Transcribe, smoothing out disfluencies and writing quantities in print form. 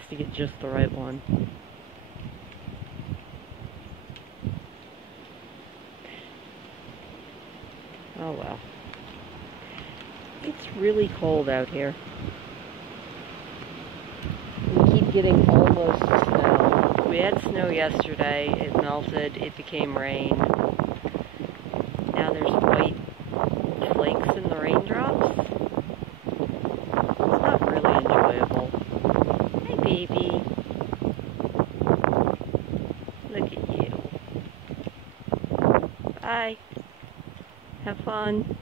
has to get just the right one. Oh well. It's really cold out here. We keep getting almost snow. We had snow yesterday, it melted, it became rain. Now there's white flakes in the raindrops. It's not really enjoyable. Hi baby. Look at you. Bye. Have fun.